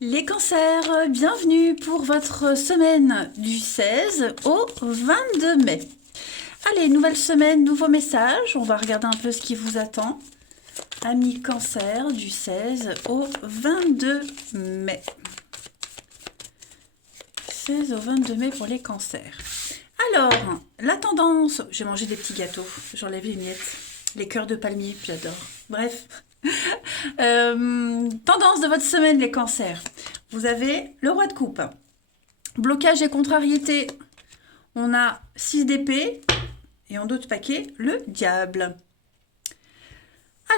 Les cancers, bienvenue pour votre semaine du 16 au 22 mai. Allez, nouvelle semaine, nouveau message. On va regarder un peu ce qui vous attend. Amis cancer du 16 au 22 mai. 16 au 22 mai pour les cancers. Alors, la tendance... J'ai mangé des petits gâteaux. J'enlève les miettes. Les cœurs de palmier, j'adore. Bref. Tendance de votre semaine, les cancers. Vous avez le roi de coupe. Blocage et contrariété. On a 6 d'épée. Et en d'autres paquets, le diable.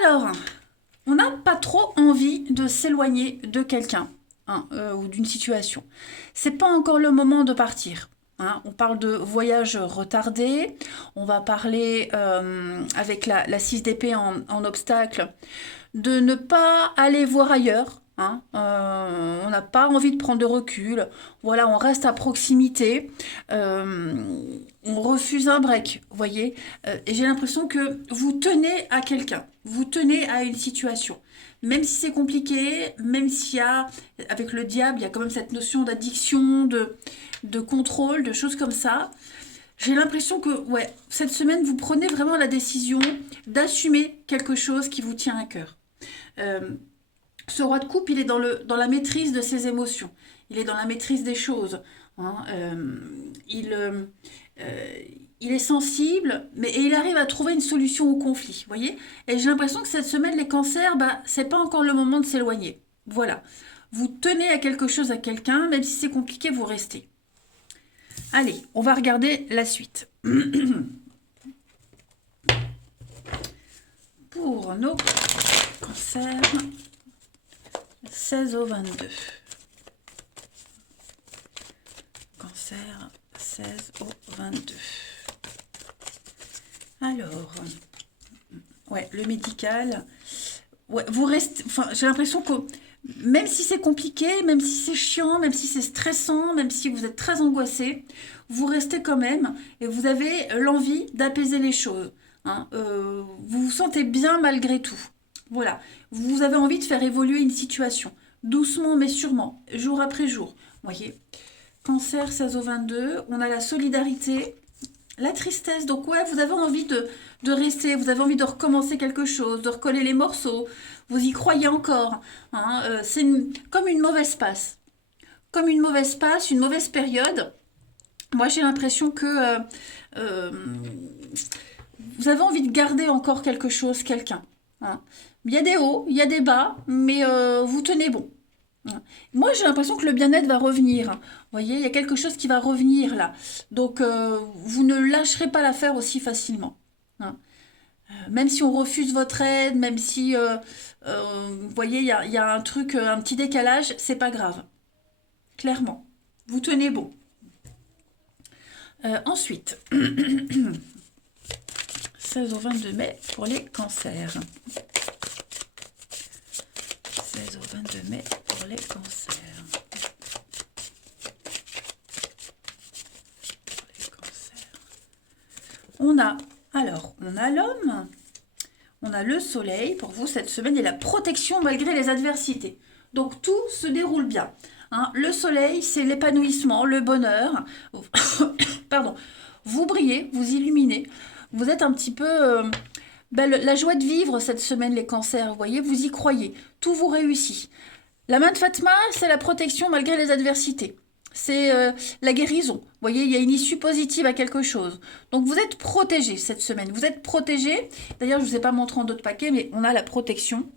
Alors, on n'a pas trop envie de s'éloigner de quelqu'un ou d'une situation. C'est pas encore le moment de partir. On parle de voyage retardé. On va parler avec la 6 d'épée en obstacle de ne pas aller voir ailleurs. On n'a pas envie de prendre de recul. Voilà, on reste à proximité. On refuse un break, vous voyez. Et j'ai l'impression que vous tenez à quelqu'un. Vous tenez à une situation. Même si c'est compliqué, même s'il y a, avec le diable, il y a quand même cette notion d'addiction, de contrôle, de choses comme ça. J'ai l'impression que, ouais, cette semaine, vous prenez vraiment la décision d'assumer quelque chose qui vous tient à cœur. Ce roi de coupe, il est dans la maîtrise de ses émotions. Il est dans la maîtrise des choses. Hein. Il est sensible, et il arrive à trouver une solution au conflit. Voyez. Et j'ai l'impression que cette semaine, les cancers, c'est pas encore le moment de s'éloigner. Voilà. Vous tenez à quelque chose, à quelqu'un, même si c'est compliqué, vous restez. Allez, on va regarder la suite. Pour nos cancers, 16 au 22. Cancer, 16 au 22. Alors, ouais, le médical. Ouais, vous restez. Enfin, j'ai l'impression que même si c'est compliqué, même si c'est chiant, même si c'est stressant, même si vous êtes très angoissé, vous restez quand même et vous avez l'envie d'apaiser les choses. Vous vous sentez bien malgré tout. Voilà. Vous avez envie de faire évoluer une situation. Doucement mais sûrement, jour après jour. Voyez. Cancer 16 au 22, on a la solidarité, la tristesse. Donc ouais, vous avez envie de rester, vous avez envie de recommencer quelque chose, de recoller les morceaux. Vous y croyez encore. C'est comme une mauvaise passe. Comme une mauvaise passe, une mauvaise période. Moi, j'ai l'impression que euh, vous avez envie de garder encore quelque chose, quelqu'un. Il y a des hauts, il y a des bas, mais vous tenez bon. Moi, j'ai l'impression que le bien-être va revenir. Vous voyez, il y a quelque chose qui va revenir là. Donc, vous ne lâcherez pas l'affaire aussi facilement. Même si on refuse votre aide, même si, vous voyez, il y a un truc, un petit décalage, c'est pas grave. Clairement. Vous tenez bon. Ensuite, 16 au 22 mai pour les cancers. 16 au 22 mai pour les cancers. On a l'homme, on a le soleil pour vous cette semaine et la protection malgré les adversités. Donc tout se déroule bien. Le soleil, c'est l'épanouissement, le bonheur. Pardon. Vous brillez, vous illuminez. Vous êtes un petit peu la joie de vivre cette semaine, les cancers. Vous voyez, vous y croyez. Tout vous réussit. La main de Fatma, c'est la protection malgré les adversités. C'est la guérison. Vous voyez, il y a une issue positive à quelque chose. Donc vous êtes protégé cette semaine. Vous êtes protégé. D'ailleurs, je ne vous ai pas montré en d'autres paquets, mais on a la protection,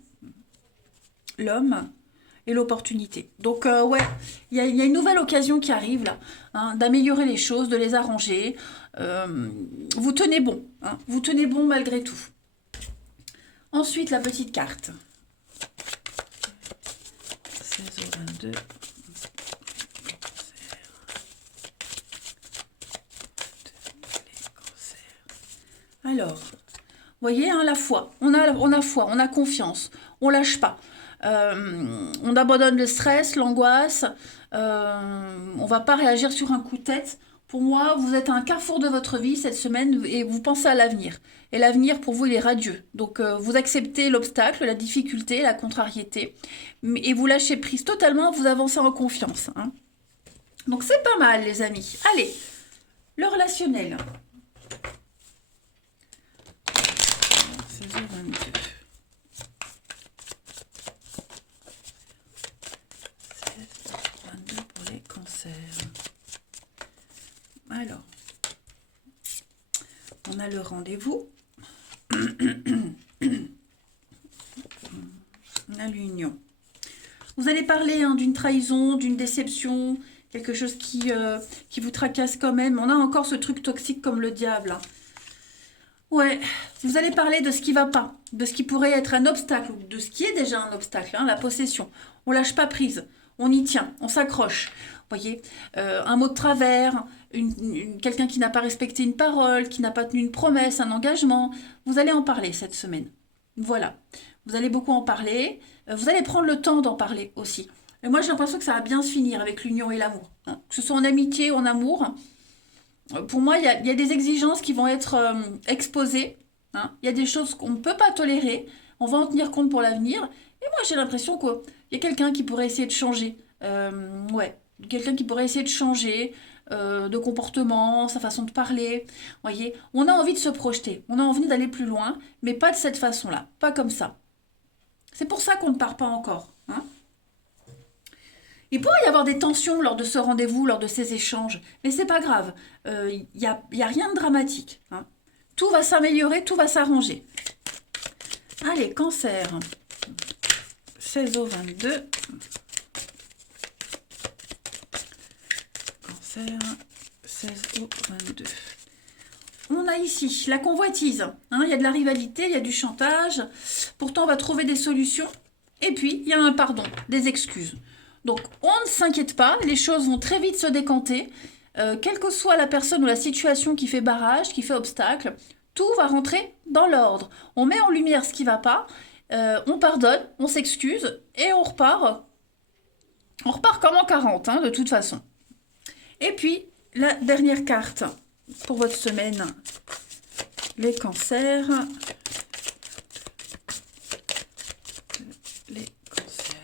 l'homme et l'opportunité. Donc ouais, il y a une nouvelle occasion qui arrive là, d'améliorer les choses, de les arranger. Vous tenez bon. Vous tenez bon malgré tout. Ensuite, la petite carte. 16 au 22. Alors, vous voyez, la foi. On a foi, on a confiance, on lâche pas. On abandonne le stress, l'angoisse. On va pas réagir sur un coup de tête Pour moi, vous êtes à un carrefour de votre vie cette semaine et vous pensez à l'avenir. Et l'avenir, pour vous, il est radieux. Donc, vous acceptez l'obstacle, la difficulté, la contrariété. Et vous lâchez prise totalement, vous avancez en confiance. Hein. Donc, c'est pas mal, les amis. Allez, le relationnel. 16h22. 16h22 pour les cancers. Alors, on a le rendez-vous. On a l'union. Vous allez parler hein, d'une trahison, d'une déception, quelque chose qui vous tracasse quand même. On a encore ce truc toxique comme le diable. Hein. Ouais, vous allez parler de ce qui va pas, de ce qui pourrait être un obstacle, de ce qui est déjà un obstacle, hein, la possession. On lâche pas prise, on y tient, on s'accroche. Vous voyez, un mot de travers, quelqu'un qui n'a pas respecté une parole, qui n'a pas tenu une promesse, un engagement. Vous allez en parler cette semaine. Voilà, vous allez beaucoup en parler. Vous allez prendre le temps d'en parler aussi. Et moi, j'ai l'impression que ça va bien se finir avec l'union et l'amour. Hein. Que ce soit en amitié ou en amour. Pour moi, il y a des exigences qui vont être exposées. Hein. Il y a des choses qu'on ne peut pas tolérer. On va en tenir compte pour l'avenir. Et moi, j'ai l'impression qu'il y a quelqu'un qui pourrait essayer de changer. Ouais, quelqu'un qui pourrait essayer de changer de comportement, sa façon de parler. Voyez, on a envie de se projeter. On a envie d'aller plus loin, mais pas de cette façon-là. Pas comme ça. C'est pour ça qu'on ne part pas encore. Hein. Il pourrait y avoir des tensions lors de ce rendez-vous, lors de ces échanges, mais c'est pas grave. Il n'y a rien de dramatique. Hein. Tout va s'améliorer, tout va s'arranger. Allez, cancer. 16 au 22. Cancer, 16 au 22. On a ici la convoitise. Hein, il y a de la rivalité, il y a du chantage. Pourtant, on va trouver des solutions. Et puis, il y a un pardon, des excuses. Donc, on ne s'inquiète pas, les choses vont très vite se décanter. Quelle que soit la personne ou la situation qui fait barrage, qui fait obstacle, tout va rentrer dans l'ordre. On met en lumière ce qui ne va pas, on pardonne, on s'excuse et on repart comme en 40, hein, de toute façon. Et puis, la dernière carte pour votre semaine, les cancers. Les cancers.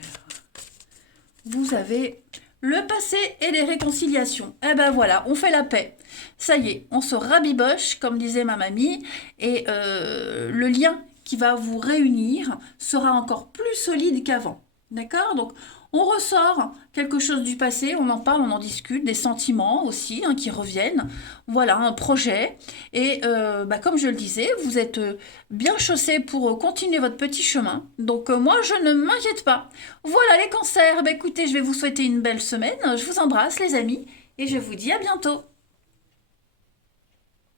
Vous avez le passé et les réconciliations. Eh ben voilà, on fait la paix. Ça y est, on se rabiboche, comme disait ma mamie, et le lien qui va vous réunir sera encore plus solide qu'avant. D'accord? Donc, on ressort quelque chose du passé, on en parle, on en discute, des sentiments aussi hein, qui reviennent. Voilà, un projet. Et comme je le disais, vous êtes bien chaussés pour continuer votre petit chemin. Donc moi, je ne m'inquiète pas. Voilà les cancers. Écoutez, je vais vous souhaiter une belle semaine. Je vous embrasse les amis et je vous dis à bientôt.